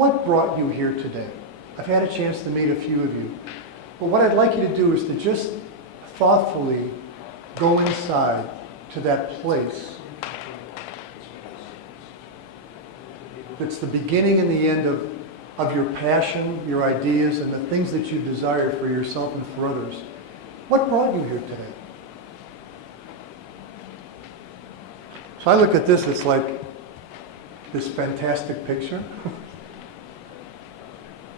what brought you here today? I've had a chance to meet a few of you. But what I'd like you to do is to just thoughtfully go inside to that place that's the beginning and the end of your passion, your ideas, and the things that you desire for yourself and for others. What brought you here today? So I look at this, it's like this fantastic picture.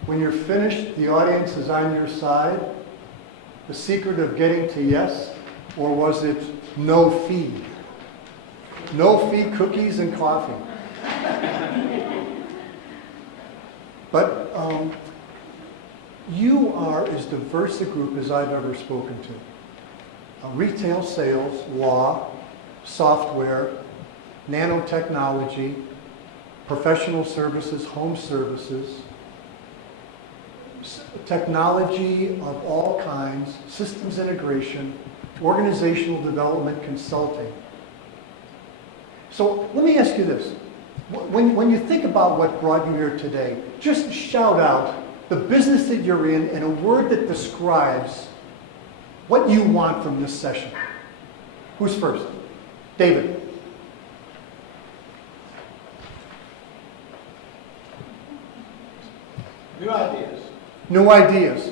When you're finished, the audience is on your side. The secret of getting to yes, or was it no fee? No fee cookies and coffee. But you are as diverse a group as I've ever spoken to. Retail sales, law, software, nanotechnology, professional services, home services, technology of all kinds, systems integration, organizational development consulting. So let me ask you this. When you think about what brought you here today, just shout out the business that you're in a word that describes what you want from this session. Who's first? David. New ideas. New ideas.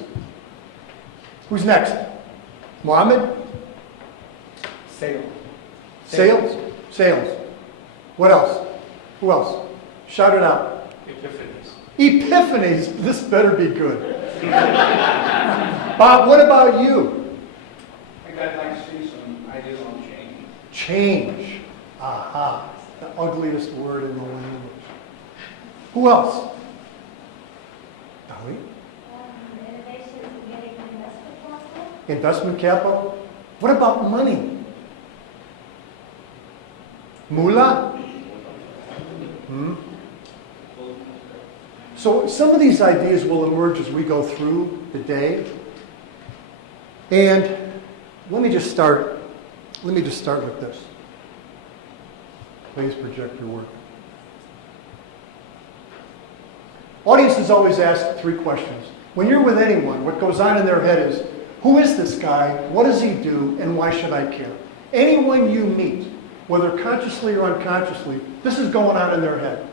Who's next? Mohammed? Sales. Sales? Sales. What else? Who else? Shout it out. Epiphanies. Epiphanies. This better be good. Bob, what about you? I think I'd like to see some ideas on change. Change. Aha. The ugliest word in the language. Who else? Dolly? Innovations in getting investment capital. Investment capital? What about money? Moolah? So some of these ideas will emerge as we go through the day. And let me just start with this. Please project your work. Audiences always ask three questions. When you're with anyone, what goes on in their head is, who is this guy? What does he do? And why should I care? Anyone you meet, whether consciously or unconsciously, this is going on in their head.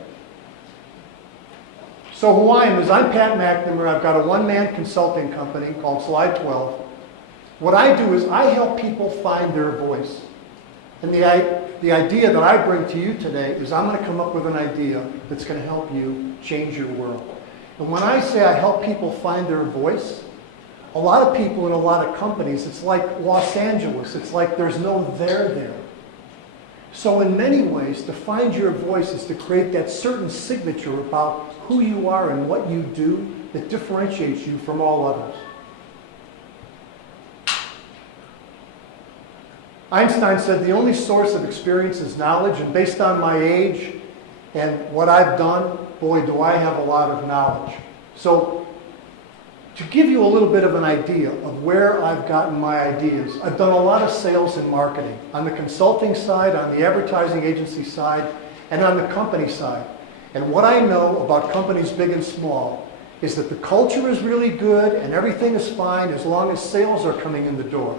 So who I am is I'm Pat McNamara. I've got a one-man consulting company called Slide 12. What I do is I help people find their voice. And the idea that I bring to you today is I'm going to come up with an idea that's going to help you change your world. And when I say I help people find their voice, a lot of people in a lot of companies, it's like Los Angeles. It's like there's no there. So in many ways, to find your voice is to create that certain signature about who you are and what you do that differentiates you from all others. Einstein said the only source of experience is knowledge, and based on my age and what I've done, boy, do I have a lot of knowledge. So to give you a little bit of an idea of where I've gotten my ideas, I've done a lot of sales and marketing on the consulting side, on the advertising agency side, and on the company side. And what I know about companies big and small is that the culture is really good and everything is fine as long as sales are coming in the door.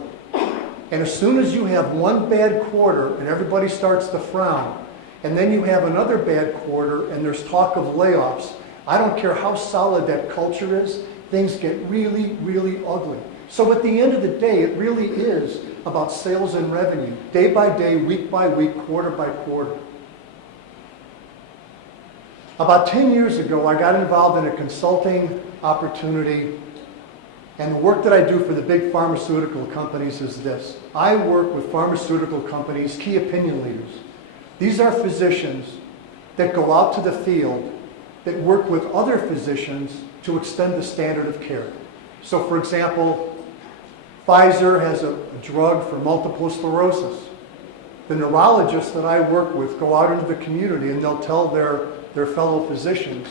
And as soon as you have one bad quarter and everybody starts to frown, and then you have another bad quarter and there's talk of layoffs, I don't care how solid that culture is, things get really, really ugly. So at the end of the day, it really is about sales and revenue, day by day, week by week, quarter by quarter. About 10 years ago, I got involved in a consulting opportunity, and the work that I do for the big pharmaceutical companies is this. I work with pharmaceutical companies, key opinion leaders. These are physicians that go out to the field that work with other physicians to extend the standard of care. So for example, Pfizer has a drug for multiple sclerosis. The neurologists that I work with go out into the community and they'll tell their fellow physicians,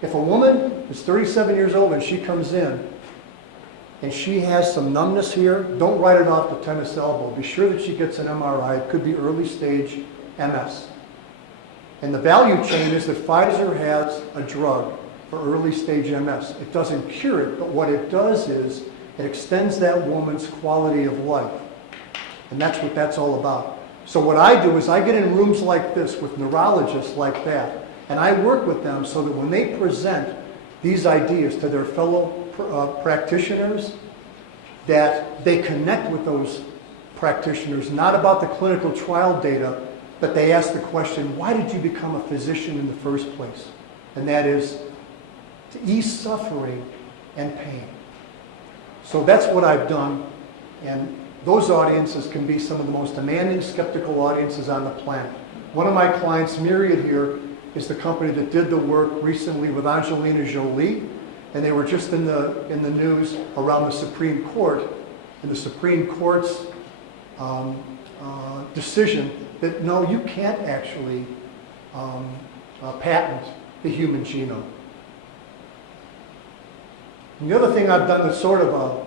if a woman is 37 years old and she comes in and she has some numbness here, don't write it off to tennis elbow. Be sure that she gets an MRI. It could be early stage MS. And the value chain is that Pfizer has a drug for early stage MS. It doesn't cure it, but what it does is it extends that woman's quality of life. And that's what that's all about. So what I do is I get in rooms like this with neurologists like that, and I work with them so that when they present these ideas to their fellow practitioners, that they connect with those practitioners, not about the clinical trial data, but they ask the question, why did you become a physician in the first place? And that is to ease suffering and pain. So that's what I've done, and those audiences can be some of the most demanding, skeptical audiences on the planet. One of my clients, Myriad here, is the company that did the work recently with Angelina Jolie, and they were just in the news around the Supreme Court, and the Supreme Court's decision that no, you can't actually patent the human genome. And the other thing I've done that's sort of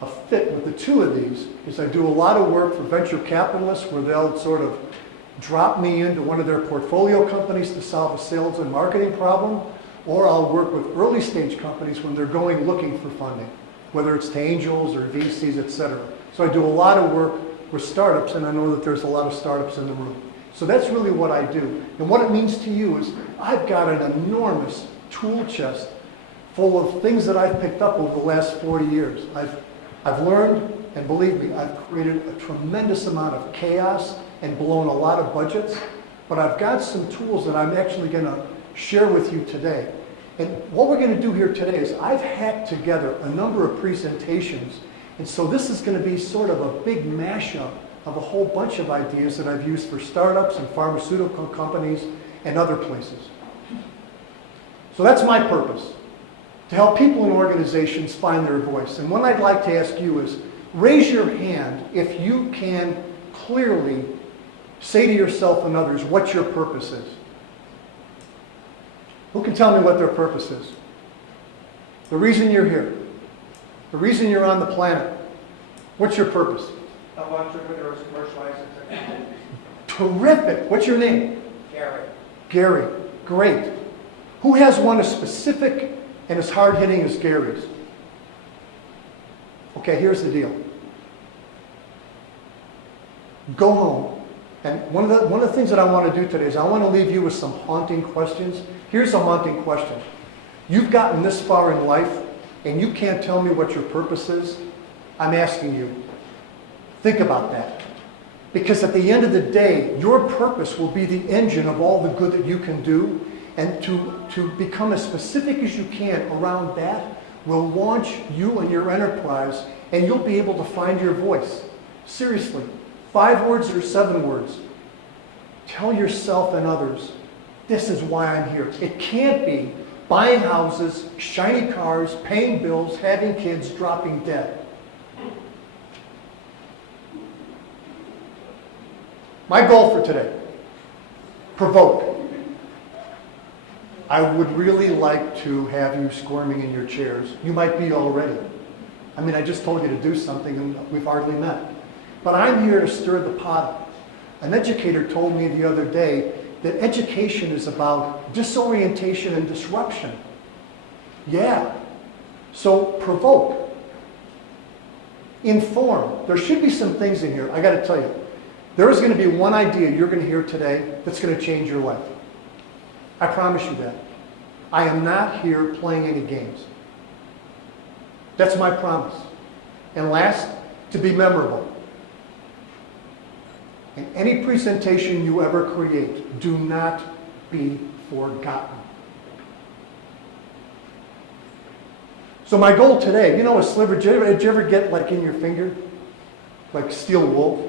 a fit with the two of these is I do a lot of work for venture capitalists where they'll sort of drop me into one of their portfolio companies to solve a sales and marketing problem, or I'll work with early stage companies when they're going looking for funding, whether it's to angels or VCs, etc. So I do a lot of work with startups, and I know that there's a lot of startups in the room. So that's really what I do. And what it means to you is I've got an enormous tool chest full of things that I've picked up over the last 40 years. I've learned, and believe me, I've created a tremendous amount of chaos and blown a lot of budgets, but I've got some tools that I'm actually going to share with you today. And what we're going to do here today is I've hacked together a number of presentations, and so this is going to be sort of a big mashup of a whole bunch of ideas that I've used for startups and pharmaceutical companies and other places. So that's my purpose, to help people and organizations find their voice. And what I'd like to ask you is, raise your hand if you can clearly say to yourself and others what your purpose is. Who can tell me what their purpose is? The reason you're here. The reason you're on the planet. What's your purpose? Help entrepreneurs commercialize their technology. Terrific. What's your name? Gary. Gary. Great. Who has one as specific and as hard-hitting as Gary's? Okay, here's the deal. Go home. And one of the things that I want to do today is I want to leave you with some haunting questions. Here's a haunting question. You've gotten this far in life and you can't tell me what your purpose is. I'm asking you, think about that. Because at the end of the day, your purpose will be the engine of all the good that you can do. And to become as specific as you can around that will launch you and your enterprise, and you'll be able to find your voice. Seriously, 5 words or 7 words. Tell yourself and others, this is why I'm here. It can't be buying houses, shiny cars, paying bills, having kids, dropping dead. My goal for today, provoke. I would really like to have you squirming in your chairs. You might be already. I mean, I just told you to do something and we've hardly met. But I'm here to stir the pot. An educator told me the other day that education is about disorientation and disruption. Yeah. So provoke. Inform. There should be some things in here. I got to tell you. There is going to be one idea you're going to hear today that's going to change your life. I promise you that. I am not here playing any games. That's my promise. And last, to be memorable. In any presentation you ever create, do not be forgotten. So my goal today, you know, a sliver, did you ever get like in your finger, like steel wool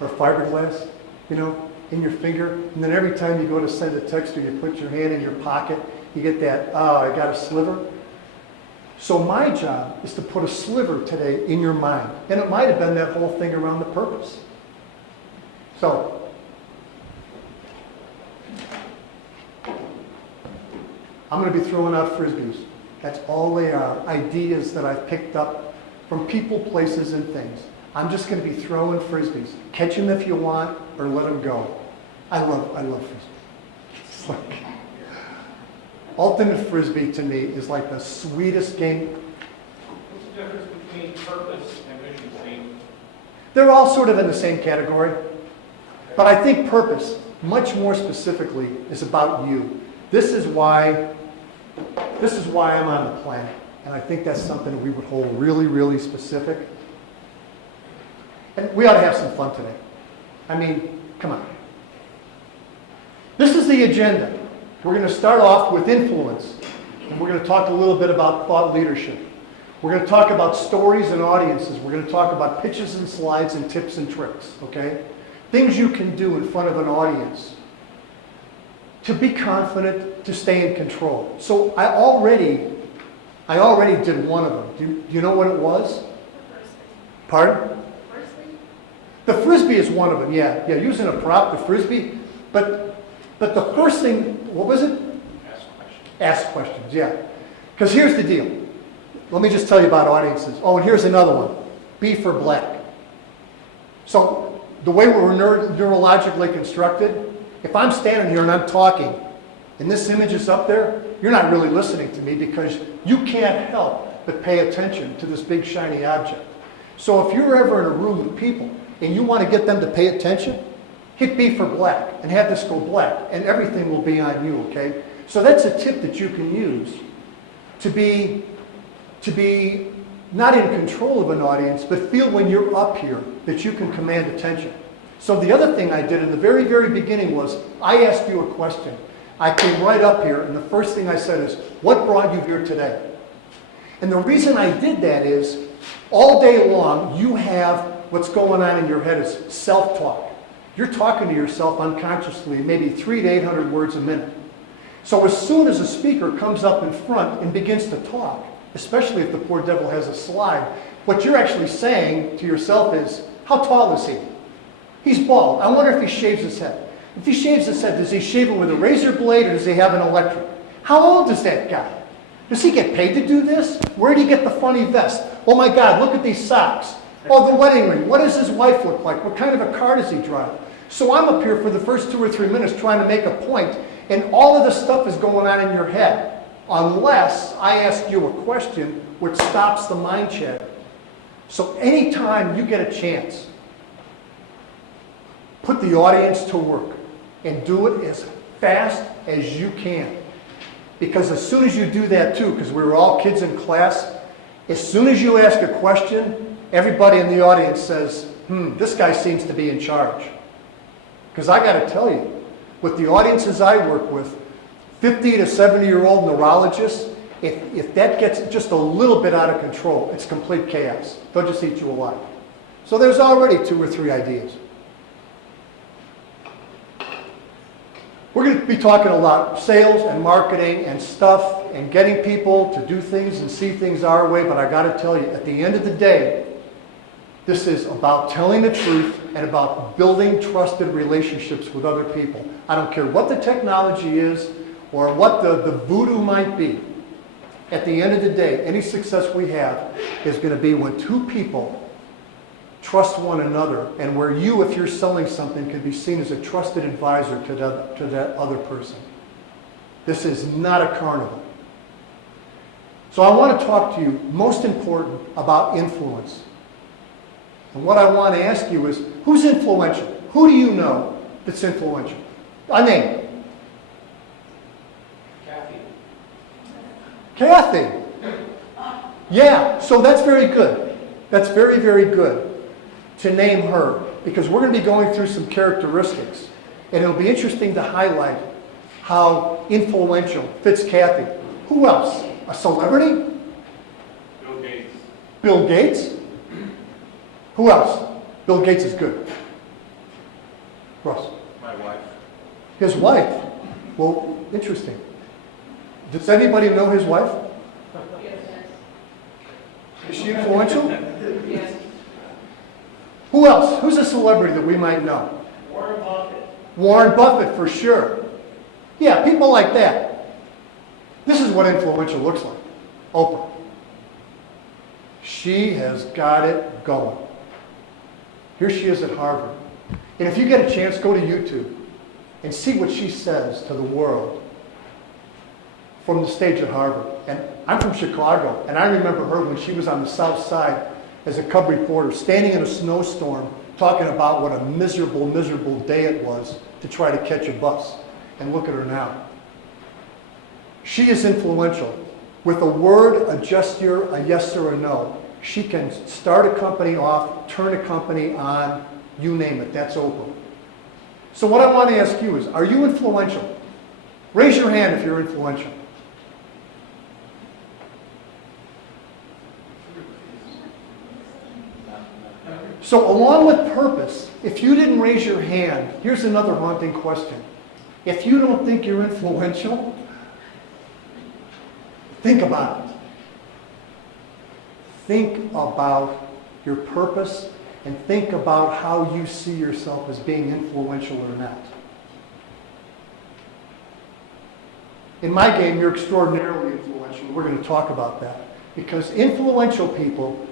or fiberglass, you know, in your finger, and then every time you go to send a text or you put your hand in your pocket, you get that, oh, I got a sliver. So my job is to put a sliver today in your mind. And it might have been that whole thing around the purpose. So, I'm going to be throwing out frisbees. That's all they are, ideas that I've picked up from people, places, and things. I'm just going to be throwing frisbees. Catch them if you want, or let them go. I love frisbees. It's like, Ultimate Frisbee to me is like the sweetest game. What's the difference between purpose and mission statement? They're all sort of in the same category. But I think purpose, much more specifically, is about you. This is why I'm on the planet. And I think that's something that we would hold really, really specific. And we ought to have some fun today. I mean, come on. This is the agenda. We're going to start off with influence. And we're going to talk a little bit about thought leadership. We're going to talk about stories and audiences. We're going to talk about pitches and slides and tips and tricks, okay? Things you can do in front of an audience to be confident, to stay in control. So I already did one of them. Do you know what it was? Pardon? The Frisbee is one of them, yeah. Yeah, using a prop, the Frisbee. But the first thing, what was it? Ask questions. Ask questions, yeah. Because here's the deal. Let me just tell you about audiences. Oh, and here's another one. B for black. So the way we're neurologically constructed, if I'm standing here and I'm talking, and this image is up there, you're not really listening to me because you can't help but pay attention to this big shiny object. So if you're ever in a room with people and you want to get them to pay attention, hit B for black and have this go black and everything will be on you, okay? So that's a tip that you can use to be not in control of an audience, but feel when you're up here that you can command attention. So the other thing I did in the very, very beginning was I asked you a question. I came right up here and the first thing I said is, what brought you here today? And the reason I did that is all day long you have what's going on in your head is self-talk. You're talking to yourself unconsciously, maybe 300 to 800 words a minute. So as soon as a speaker comes up in front and begins to talk, especially if the poor devil has a slide, what you're actually saying to yourself is, how tall is he? He's bald. I wonder if he shaves his head. If he shaves his head, does he shave it with a razor blade or does he have an electric? How old is that guy? Does he get paid to do this? Where did he get the funny vest? Oh my God, look at these socks. Oh, the wedding ring. What does his wife look like? What kind of a car does he drive? So I'm up here for the first 2 or 3 minutes trying to make a point, and all of this stuff is going on in your head, unless I ask you a question which stops the mind chatter. So anytime you get a chance, put the audience to work and do it as fast as you can. Because as soon as you do that too, because we were all kids in class, as soon as you ask a question, everybody in the audience says, this guy seems to be in charge. Because I got to tell you, with the audiences I work with, 50 to 70-year-old neurologists, if that gets just a little bit out of control, it's complete chaos. They'll just eat you alive. So there's already 2 or 3 ideas. We're going to be talking a lot sales and marketing and stuff and getting people to do things and see things our way, but I got to tell you, at the end of the day, this is about telling the truth and about building trusted relationships with other people. I don't care what the technology is or what the voodoo might be. At the end of the day, any success we have is going to be when 2 people trust one another and where you, if you're selling something, can be seen as a trusted advisor to that other person. This is not a carnival. So I want to talk to you, most important, about influence. And what I want to ask you is, who's influential? Who do you know that's influential? A name. Kathy. Yeah, so that's very good. That's very, very good to name her, because we're going to be going through some characteristics. And it'll be interesting to highlight how influential fits Kathy. Who else? A celebrity? Bill Gates. Bill Gates? Who else? Bill Gates is good. Russ? My wife. His wife? Well, interesting. Does anybody know his wife? Is she influential? Yes. Who else? Who's a celebrity that we might know? Warren Buffett. Warren Buffett, for sure. Yeah, people like that. This is what influential looks like. Oprah. She has got it going. Here she is at Harvard. And if you get a chance, go to YouTube and see what she says to the world from the stage at Harvard. And I'm from Chicago, and I remember her when she was on the South Side as a cub reporter, standing in a snowstorm, talking about what a miserable, miserable day it was to try to catch a bus. And look at her now. She is influential. With a word, a gesture, a yes or a no, she can start a company off, turn a company on, you name it, that's Oprah. So what I want to ask you is, are you influential? Raise your hand if you're influential. So along with purpose, if you didn't raise your hand, here's another haunting question. If you don't think you're influential, think about it. Think about your purpose and think about how you see yourself as being influential or not. In my game, you're extraordinarily influential. We're going to talk about that. Because influential people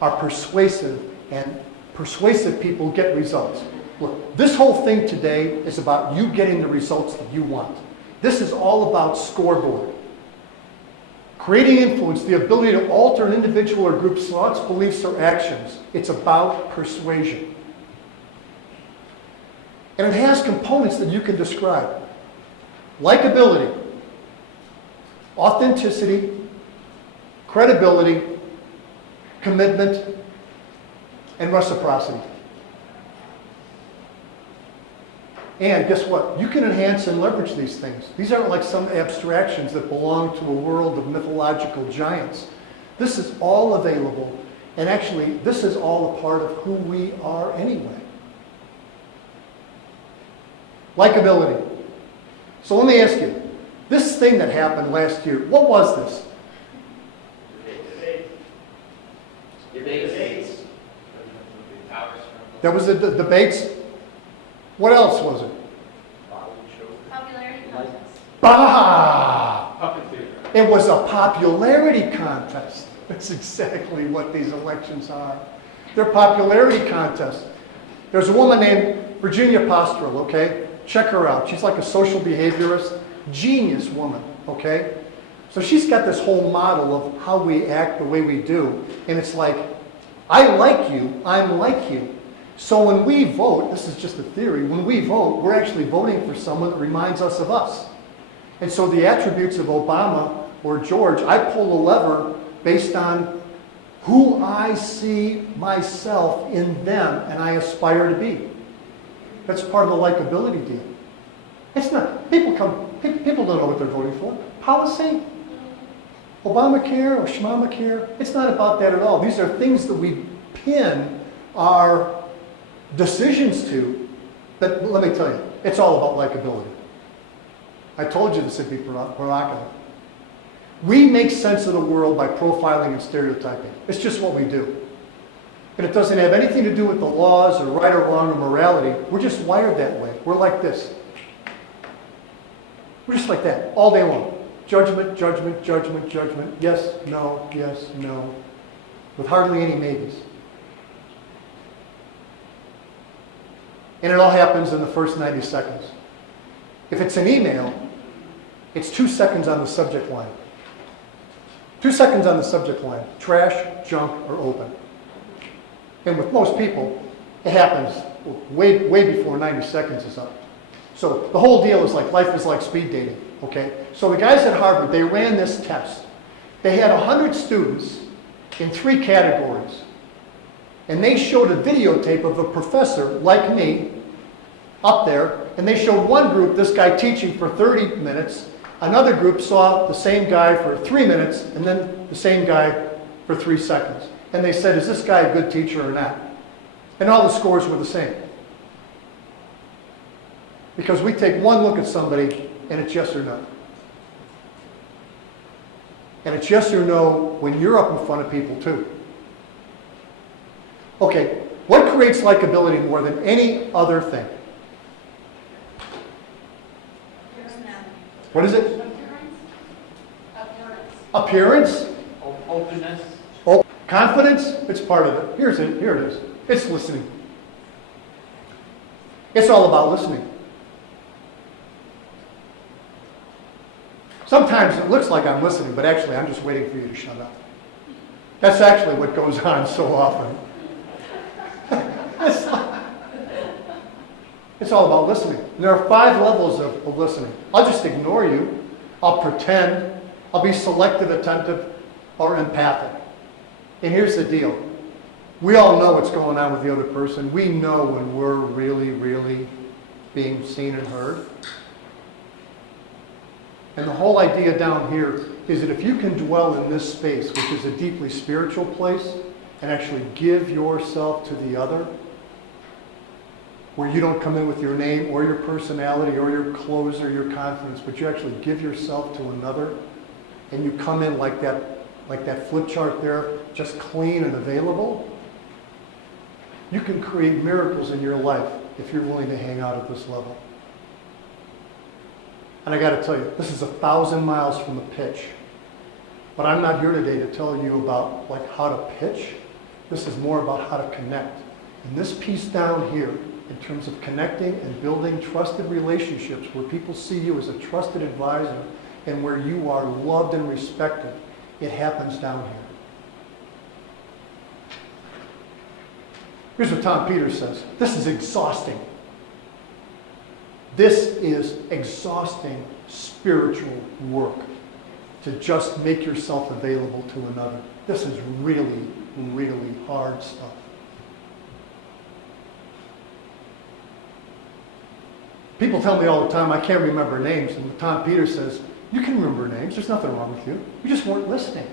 are persuasive, and persuasive people get results. Look, this whole thing today is about you getting the results that you want. This is all about scoreboard. Creating influence, the ability to alter an individual or group's thoughts, beliefs, or actions. It's about persuasion. And it has components that you can describe. Likability, authenticity, credibility, commitment, and reciprocity. And guess what? You can enhance and leverage these things. These aren't like some abstractions that belong to a world of mythological giants. This is all available, and actually, this is all a part of who we are anyway. Likability. So let me ask you, this thing that happened last year, what was this? Debates. There was the debates. What else was it? Popularity contest. Bah! Puppet theater. It was a popularity contest. That's exactly what these elections are. They're popularity contests. There's a woman named Virginia Postrel, okay? Check her out. She's like a social behaviorist, genius woman, okay? So she's got this whole model of how we act the way we do. And it's like, I like you, I'm like you. So when we vote, this is just a theory, when we vote, we're actually voting for someone that reminds us of us. And so the attributes of Obama or George, I pull a lever based on who I see myself in them and I aspire to be. That's part of the likability deal. It's not, people don't know what they're voting for. Policy, Obamacare or Schmamacare, it's not about that at all. These are things that we pin our decisions to, but let me tell you, it's all about likability. I told you this would be provocative. We make sense of the world by profiling and stereotyping. It's just what we do. And it doesn't have anything to do with the laws or right or wrong or morality. We're just wired that way. We're like this. We're just like that, all day long. Judgment, judgment, judgment, judgment. Yes, no, with hardly any maybes. And it all happens in the first 90 seconds. If it's an email, it's 2 seconds on the subject line. 2 seconds on the subject line. Trash, junk, or open. And with most people, it happens way before 90 seconds is up. So the whole deal is like life is like speed dating, okay? So the guys at Harvard, they ran this test. They had 100 students in 3 categories. And they showed a videotape of a professor like me up there, and they showed one group, this guy teaching for 30 minutes, another group saw the same guy for 3 minutes, and then the same guy for 3 seconds. And they said, is this guy a good teacher or not? And all the scores were the same. Because we take one look at somebody, and it's yes or no. And it's yes or no when you're up in front of people too. Okay, what creates likability more than any other thing? Personality. What is it? Appearance. Appearance? Openness. Oh, confidence? It's part of it. Here it is. It's listening. It's all about listening. Sometimes it looks like I'm listening, but actually I'm just waiting for you to shut up. That's actually what goes on so often. It's all about listening. And there are 5 levels of listening. I'll just ignore you. I'll pretend. I'll be selective, attentive, or empathic. And here's the deal. We all know what's going on with the other person. We know when we're really, really being seen and heard. And the whole idea down here is that if you can dwell in this space, which is a deeply spiritual place, and actually give yourself to the other, where you don't come in with your name or your personality or your clothes or your confidence, but you actually give yourself to another, and you come in like that flip chart there, just clean and available, you can create miracles in your life if you're willing to hang out at this level. And I got to tell you, this is 1,000 miles from the pitch. But I'm not here today to tell you about how to pitch. This is more about how to connect. And this piece down here, in terms of connecting and building trusted relationships where people see you as a trusted advisor and where you are loved and respected, it happens down here. Here's what Tom Peters says. This is exhausting. This is exhausting spiritual work, to just make yourself available to another. This is really, really hard stuff. People tell me all the time, I can't remember names. And Tom Peters says, you can remember names. There's nothing wrong with you. You just weren't listening.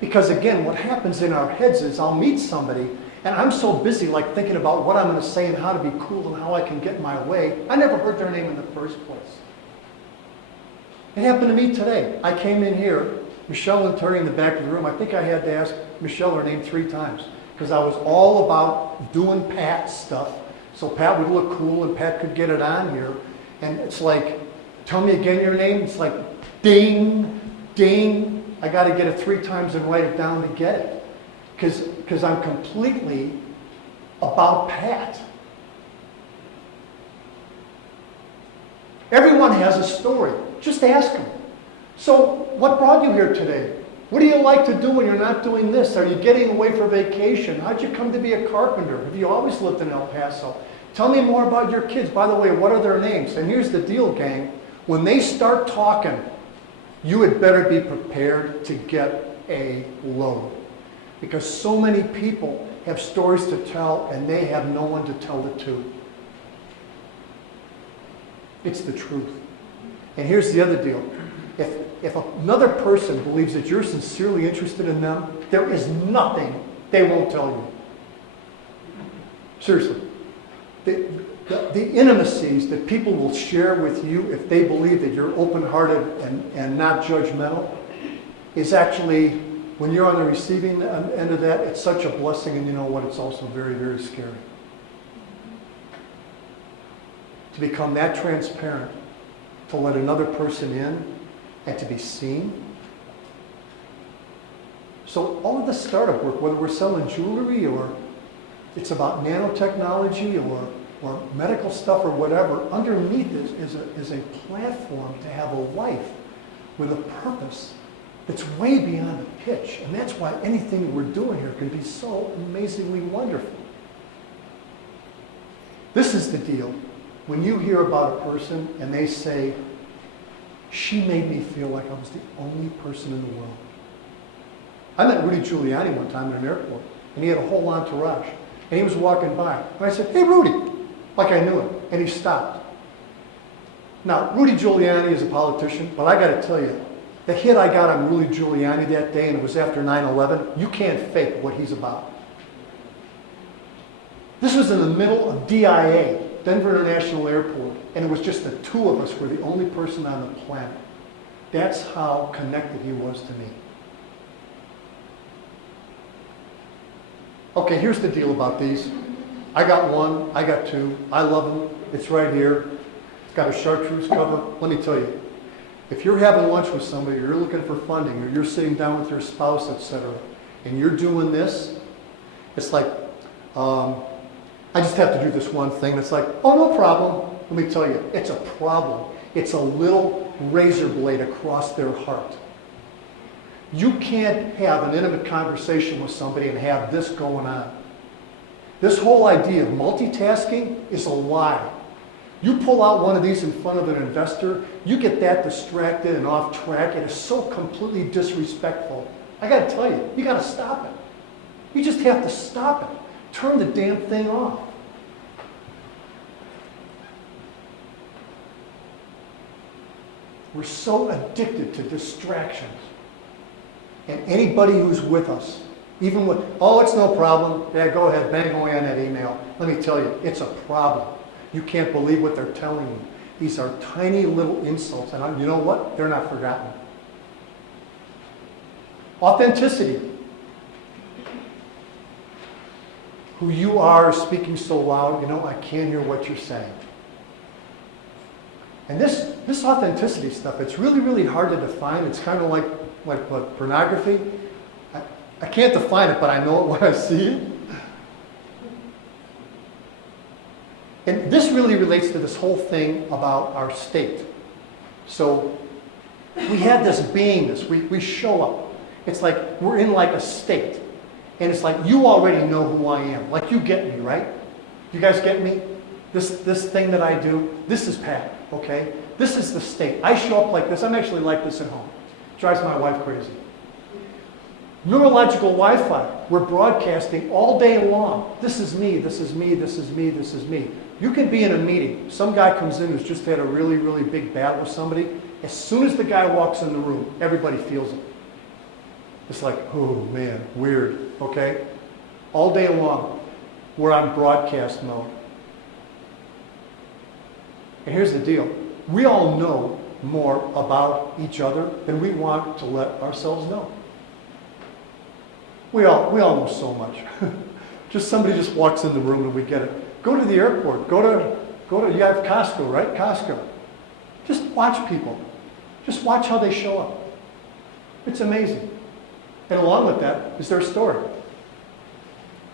Because again, what happens in our heads is I'll meet somebody and I'm so busy thinking about what I'm going to say and how to be cool and how I can get my way. I never heard their name in the first place. It happened to me today. I came in here, Michelle and Terry in the back of the room. I think I had to ask Michelle her name 3 times because I was all about doing Pat's stuff. So Pat would look cool and Pat could get it on here. And it's like, tell me again your name. It's like, ding, ding. I got to get it 3 times and write it down to get it. Because I'm completely about Pat. Everyone has a story. Just ask them. So what brought you here today? What do you like to do when you're not doing this? Are you getting away for vacation? How'd you come to be a carpenter? Have you always lived in El Paso? Tell me more about your kids. By the way, what are their names? And here's the deal, gang. When they start talking, you had better be prepared to get a load. Because so many people have stories to tell and they have no one to tell it to. It's the truth. And here's the other deal. If another person believes that you're sincerely interested in them, there is nothing they won't tell you. Seriously. The intimacies that people will share with you if they believe that you're open-hearted and not judgmental is actually, when you're on the receiving end of that, it's such a blessing, and you know what? It's also very, very scary. To become that transparent, to let another person in, and to be seen. So all of the startup work, whether we're selling jewelry or it's about nanotechnology or medical stuff or whatever, underneath is a platform to have a life with a purpose that's way beyond the pitch. And that's why anything we're doing here can be so amazingly wonderful. This is the deal. When you hear about a person and they say, she made me feel like I was the only person in the world. I met Rudy Giuliani one time in an airport, and he had a whole entourage. And he was walking by. And I said, hey, Rudy, like I knew him. And he stopped. Now, Rudy Giuliani is a politician, but I got to tell you, the hit I got on Rudy Giuliani that day, and it was after 9/11, you can't fake what he's about. This was in the middle of DIA, Denver International Airport, and it was just the 2 of us were the only person on the planet. That's how connected he was to me. Okay, here's the deal about these. I got 1, I got 2, I love them, it's right here. It's got a chartreuse cover. Let me tell you, if you're having lunch with somebody, or you're looking for funding, or you're sitting down with your spouse, etc., and you're doing this, it's like, I just have to do this one thing. It's like, oh, no problem. Let me tell you, it's a problem. It's a little razor blade across their heart. You can't have an intimate conversation with somebody and have this going on. This whole idea of multitasking is a lie. You pull out one of these in front of an investor, you get that distracted and off track. It is so completely disrespectful. I got to tell you, you got to stop it. You just have to stop it. Turn the damn thing off. We're so addicted to distractions. And anybody who's with us, even with, oh, it's no problem. Yeah, go ahead, bang away on that email. Let me tell you, it's a problem. You can't believe what they're telling you. These are tiny little insults, and you know what? They're not forgotten. Authenticity. Who you are speaking so loud, I can't hear what you're saying. And this authenticity stuff, it's really, really hard to define. It's kind of like what, pornography. I can't define it, but I know it when I see it. And this really relates to this whole thing about our state. So we have this beingness. We show up. It's like we're in like a state. And it's like you already know who I am. Like you get me, right? You guys get me? This thing that I do, this is Pat, okay? This is the state. I show up like this. I'm actually like this at home. Drives my wife crazy. Neurological Wi-Fi. We're broadcasting all day long. This is me, this is me, this is me, this is me. You can be in a meeting. Some guy comes in who's just had a really, really big battle with somebody. As soon as the guy walks in the room, everybody feels it. It's like, oh man, weird, okay? All day long, we're on broadcast mode. And here's the deal. We all know more about each other than we want to let ourselves know. We all know so much. Somebody just walks in the room and we get it. Go to the airport. Go to you have Costco, right? Costco. Just watch people. Just watch how they show up. It's amazing. And along with that is their story.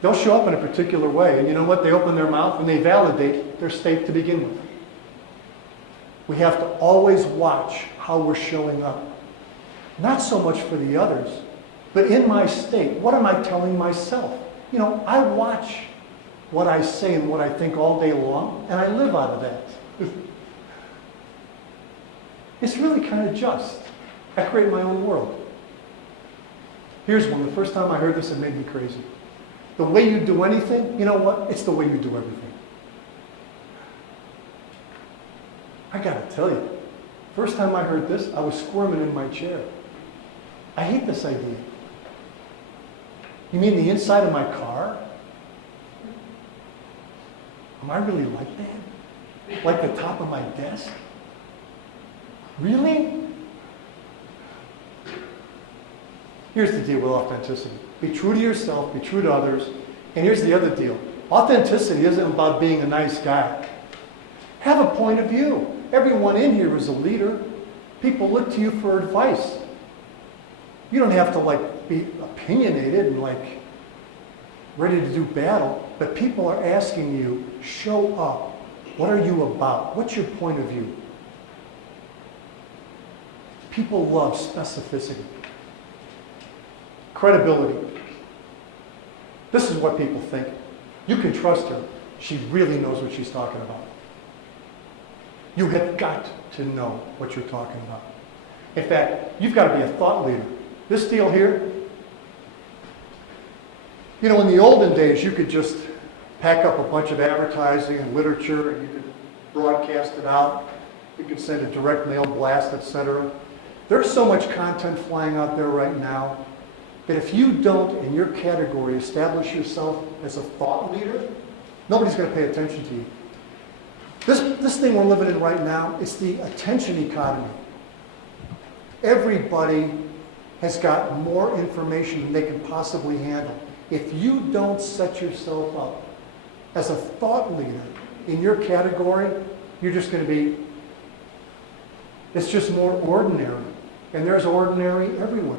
They'll show up in a particular way, and you know what? They open their mouth and they validate their state to begin with. We have to always watch how we're showing up. Not so much for the others, but in my state, what am I telling myself? I watch what I say and what I think all day long, and I live out of that. It's really kind of just. I create my own world. Here's one. The first time I heard this, it made me crazy. The way you do anything, you know what? It's the way you do everything. I gotta tell you, first time I heard this, I was squirming in my chair. I hate this idea. You mean the inside of my car? Am I really like that? Like the top of my desk? Really? Here's the deal with authenticity. Be true to yourself, be true to others. And here's the other deal. Authenticity isn't about being a nice guy. Have a point of view. Everyone in here is a leader. People look to you for advice. You don't have to be opinionated and ready to do battle, but people are asking you, show up. What are you about? What's your point of view? People love specificity. Credibility. This is what people think. You can trust her. She really knows what she's talking about. You have got to know what you're talking about. In fact, you've got to be a thought leader. This deal here, in the olden days, you could just pack up a bunch of advertising and literature and you could broadcast it out. You could send a direct mail blast, etc. There's so much content flying out there right now that if you don't, in your category, establish yourself as a thought leader, nobody's going to pay attention to you. This thing we're living in right now is the attention economy. Everybody has got more information than they can possibly handle. If you don't set yourself up as a thought leader in your category, you're just going to be, it's just more ordinary. And there's ordinary everywhere.